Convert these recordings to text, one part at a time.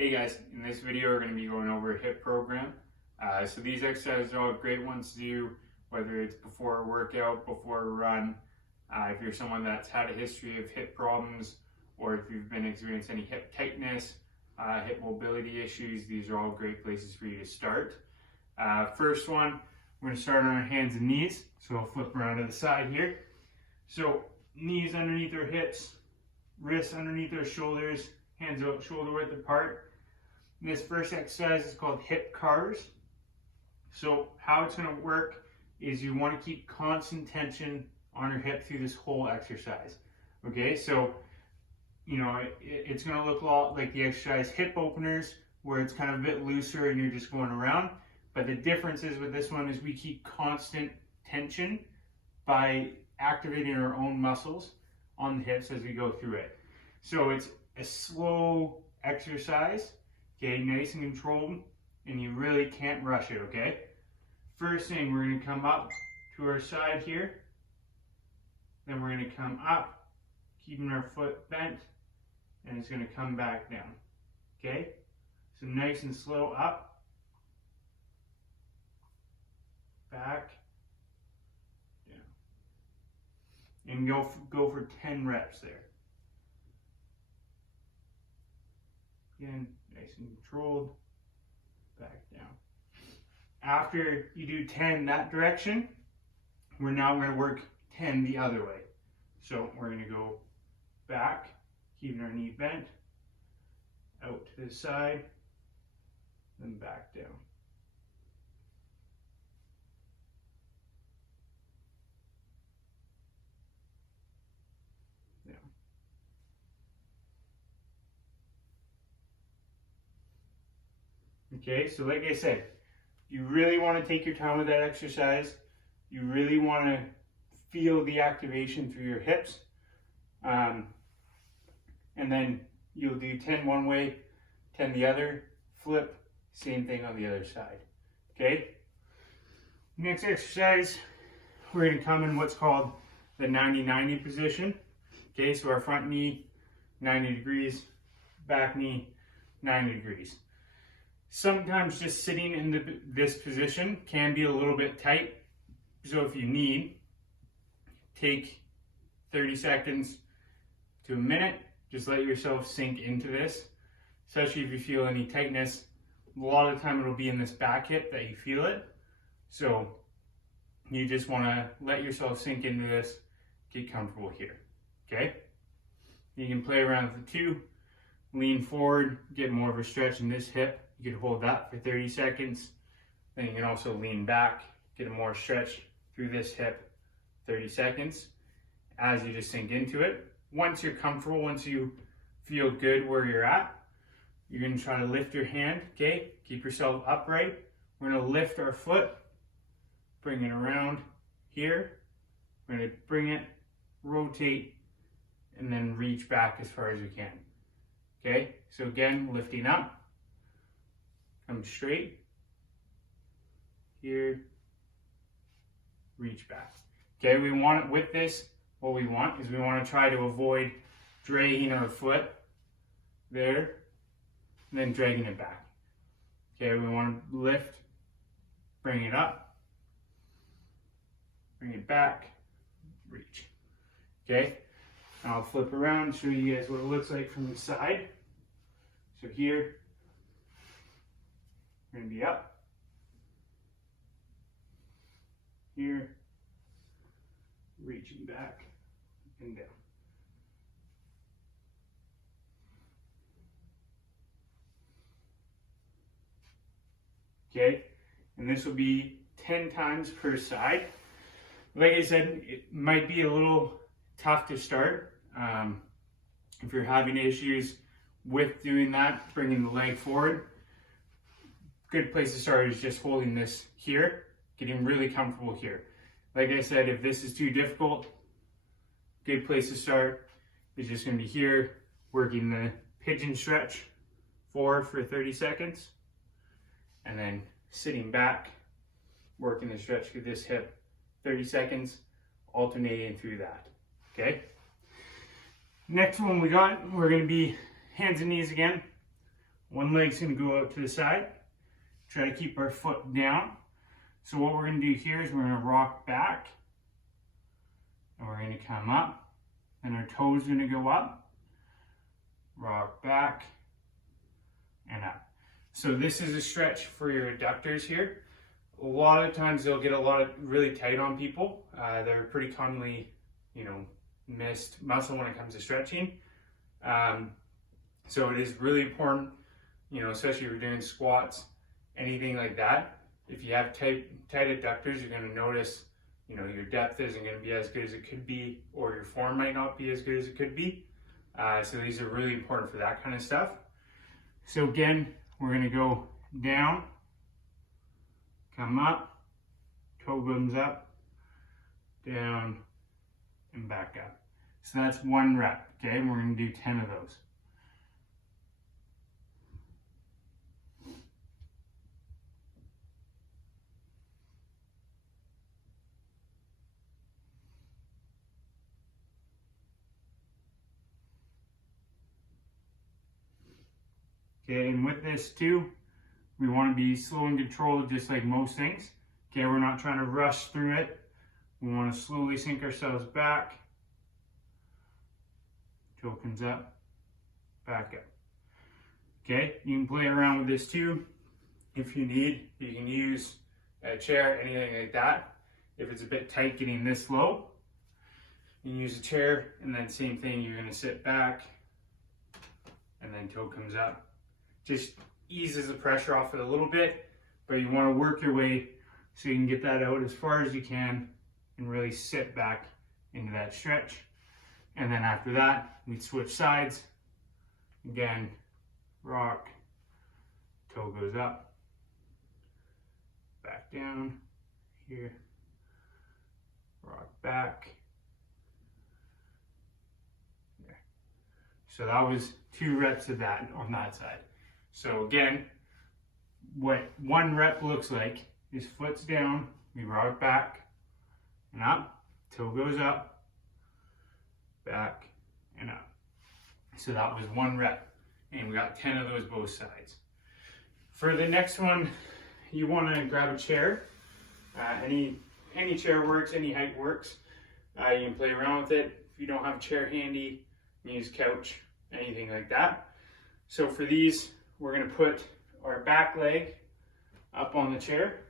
Hey guys, in this video we're going to be going over a hip program. So these exercises are all great ones to do, whether it's before a workout, before a run, if you're someone that's had a history of hip problems, or if you've been experiencing any hip tightness, hip mobility issues, these are all great places for you to start. First one, we're going to start on our hands and knees. So I'll flip around to the side here. So knees underneath our hips, wrists underneath our shoulders, hands out shoulder width apart. And this first exercise is called hip cars. So how it's going to work is you want to keep constant tension on your hip through this whole exercise. Okay, so it's going to look a lot like the exercise hip openers, where it's kind of a bit looser and you're just going around. But the difference is with this one is we keep constant tension by activating our own muscles on the hips as we go through it. So it's a slow exercise, okay, nice and controlled, and you really can't rush it, okay? First thing, we're going to come up to our side here, then we're going to come up, keeping our foot bent, and it's going to come back down, okay? So nice and slow up, back, down, and go for 10 reps there. Again, nice and controlled, back down. After you do 10 that direction, we're now going to work 10 the other way. So we're going to go back, keeping our knee bent, out to the side, then back down. Okay, so like I said, you really want to take your time with that exercise. You really want to feel the activation through your hips. And then you'll do 10 one way, 10 the other, flip, same thing on the other side. Okay? Next exercise, we're going to come in what's called the 90-90 position. Okay, so our front knee, 90 degrees, back knee, 90 degrees. Sometimes just sitting in this position can be a little bit tight. So if you need, take 30 seconds to a minute. Just let yourself sink into this, especially if you feel any tightness. A lot of the time it'll be in this back hip that you feel it. So you just want to let yourself sink into this, get comfortable here, okay? You can play around with the two, lean forward, get more of a stretch in this hip. You can hold that for 30 seconds. Then you can also lean back, get a more stretch through this hip, 30 seconds, as you just sink into it. Once you're comfortable, once you feel good where you're at, you're gonna try to lift your hand, okay? Keep yourself upright. We're gonna lift our foot, bring it around here. We're gonna bring it, rotate, and then reach back as far as we can, okay? So again, lifting up. Come straight, here, reach back. Okay, we want it with this, what we want is we want to try to avoid dragging our foot there, and then dragging it back. Okay, we want to lift, bring it up, bring it back, reach. Okay, now I'll flip around, show you guys what it looks like from the side. So here, we're going to be up, here, reaching back and down. Okay, and this will be 10 times per side. Like I said, it might be a little tough to start. If you're having issues with doing that, bringing the leg forward, good place to start is just holding this here, getting really comfortable here. Like I said, if this is too difficult, good place to start is just going to be here, working the pigeon stretch forward for 30 seconds, and then sitting back, working the stretch through this hip, 30 seconds, alternating through that, okay? Next one we're going to be hands and knees again. One leg's gonna go out to the side. Try to keep our foot down. So what we're gonna do here is we're gonna rock back, and we're gonna come up, and our toes gonna go up, rock back, and up. So this is a stretch for your adductors here. A lot of times they'll get really tight on people. They're pretty commonly, missed muscle when it comes to stretching. So it is really important, especially if you're doing squats, anything like that. If you have tight adductors, you're gonna notice, your depth isn't gonna be as good as it could be, or your form might not be as good as it could be. So these are really important for that kind of stuff. So again, we're gonna go down, come up, toe comes up, down, and back up. So that's 1 rep, okay? And we're gonna do 10 of those. Okay, and with this too, we want to be slow and controlled just like most things. Okay, we're not trying to rush through it. We want to slowly sink ourselves back. Toe comes up, back up. Okay, you can play around with this too. If you need, you can use a chair, anything like that. If it's a bit tight getting this low, you can use a chair, and then same thing, you're gonna sit back, and then toe comes up. Just eases the pressure off it a little bit, but you want to work your way so you can get that out as far as you can and really sit back into that stretch. And then after that, we switch sides. Again, rock, toe goes up, back down, here, rock back, there. So that was 2 reps of that on that side. So again, what 1 rep looks like is foot's down, we rock back and up, toe goes up, back and up. So that was 1 rep, and we got 10 of those both sides. For the next one, you want to grab a chair. Any chair works, any height works. You can play around with it. If you don't have a chair handy, you can use couch, anything like that. So for these, we're going to put our back leg up on the chair,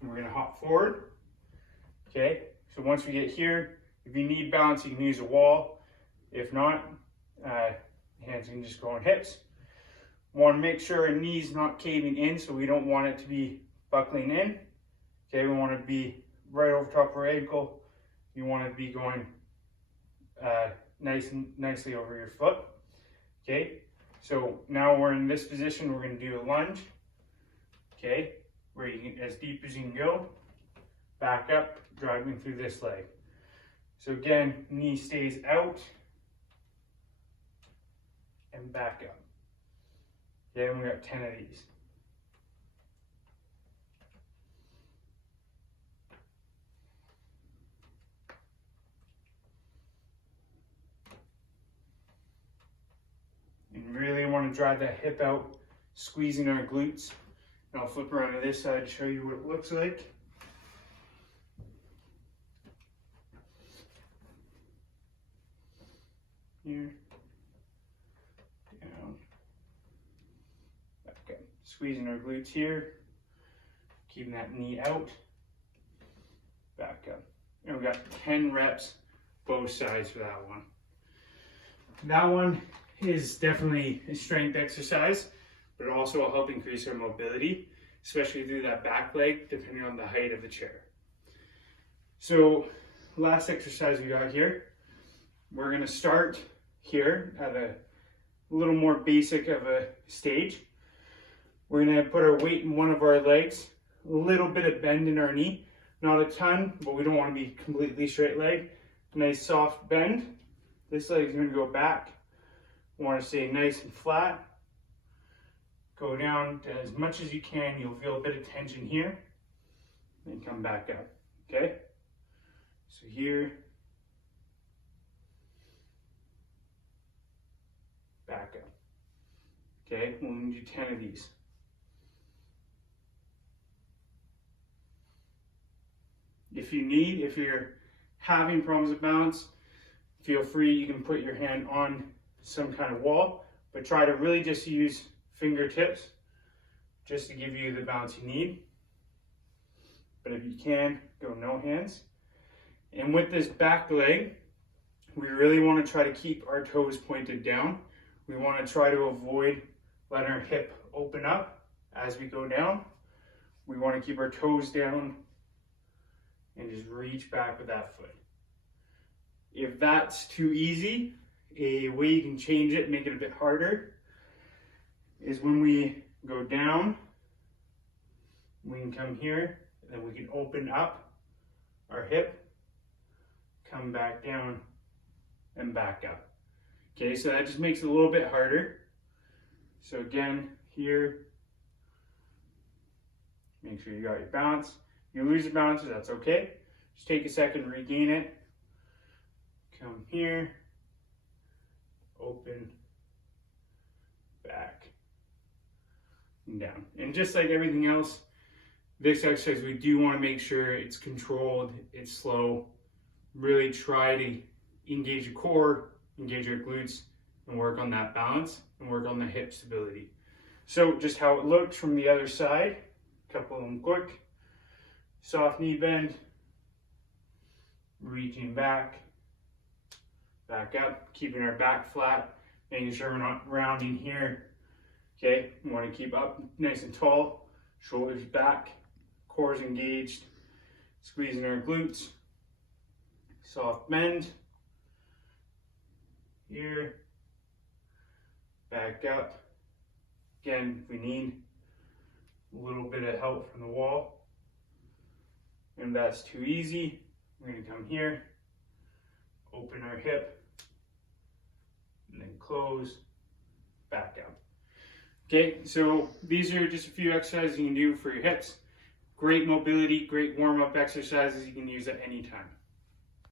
and we're going to hop forward. Okay, so once we get here, if you need balance, you can use a wall. If not, hands can just go on hips. Want to make sure our knee's not caving in, so we don't want it to be buckling in. Okay, we want it to be right over top of our ankle. You want it to be going nicely over your foot. Okay. So now we're in this position, we're going to do a lunge, okay, where you can, as deep as you can go, back up, driving through this leg. So again, knee stays out, and back up. Okay, and we got 10 of these. Really want to drive that hip out, squeezing our glutes. And I'll flip around to this side to show you what it looks like. Here, down, back up. Squeezing our glutes here, keeping that knee out, back up. And we got 10 reps, both sides for that one. That one is definitely a strength exercise, but also will help increase our mobility, especially through that back leg, depending on the height of the chair. So last exercise we got here, we're going to start here at a little more basic of a stage. We're going to put our weight in one of our legs, a little bit of bend in our knee, not a ton, but we don't want to be completely straight leg. Nice soft bend. This leg is going to go back. We want to stay nice and flat. Go down to as much as you can. You'll feel a bit of tension here. And come back up. Okay? So here. Back up. Okay, we'll do 10 of these. If you're having problems with balance, feel free, you can put your hand on some kind of wall, but try to really just use fingertips just to give you the balance you need. But if you can, go no hands. And with this back leg, we really want to try to keep our toes pointed down. We want to try to avoid letting our hip open up as we go down. We want to keep our toes down and just reach back with that foot. If that's too easy, a way you can change it, make it a bit harder, is when we go down, we can come here, and then we can open up our hip, come back down, and back up. Okay, so that just makes it a little bit harder. So again, here, make sure you got your balance. You lose your balance, that's okay. Just take a second, regain it. Come here, open, back, and down. And just like everything else, this exercise, we do want to make sure it's controlled, it's slow. Really try to engage your core, engage your glutes, and work on that balance, and work on the hip stability. So just how it looks from the other side, a couple of them quick. Soft knee bend, reaching back, back up, keeping our back flat, making sure we're not rounding here. Okay, we want to keep up nice and tall, shoulders back, core's engaged, squeezing our glutes, soft bend, here, back up. Again, if we need a little bit of help from the wall, and that's too easy, we're going to come here, open our hip, and then close, back down. Okay, so these are just a few exercises you can do for your hips. Great mobility, great warm-up exercises you can use at any time.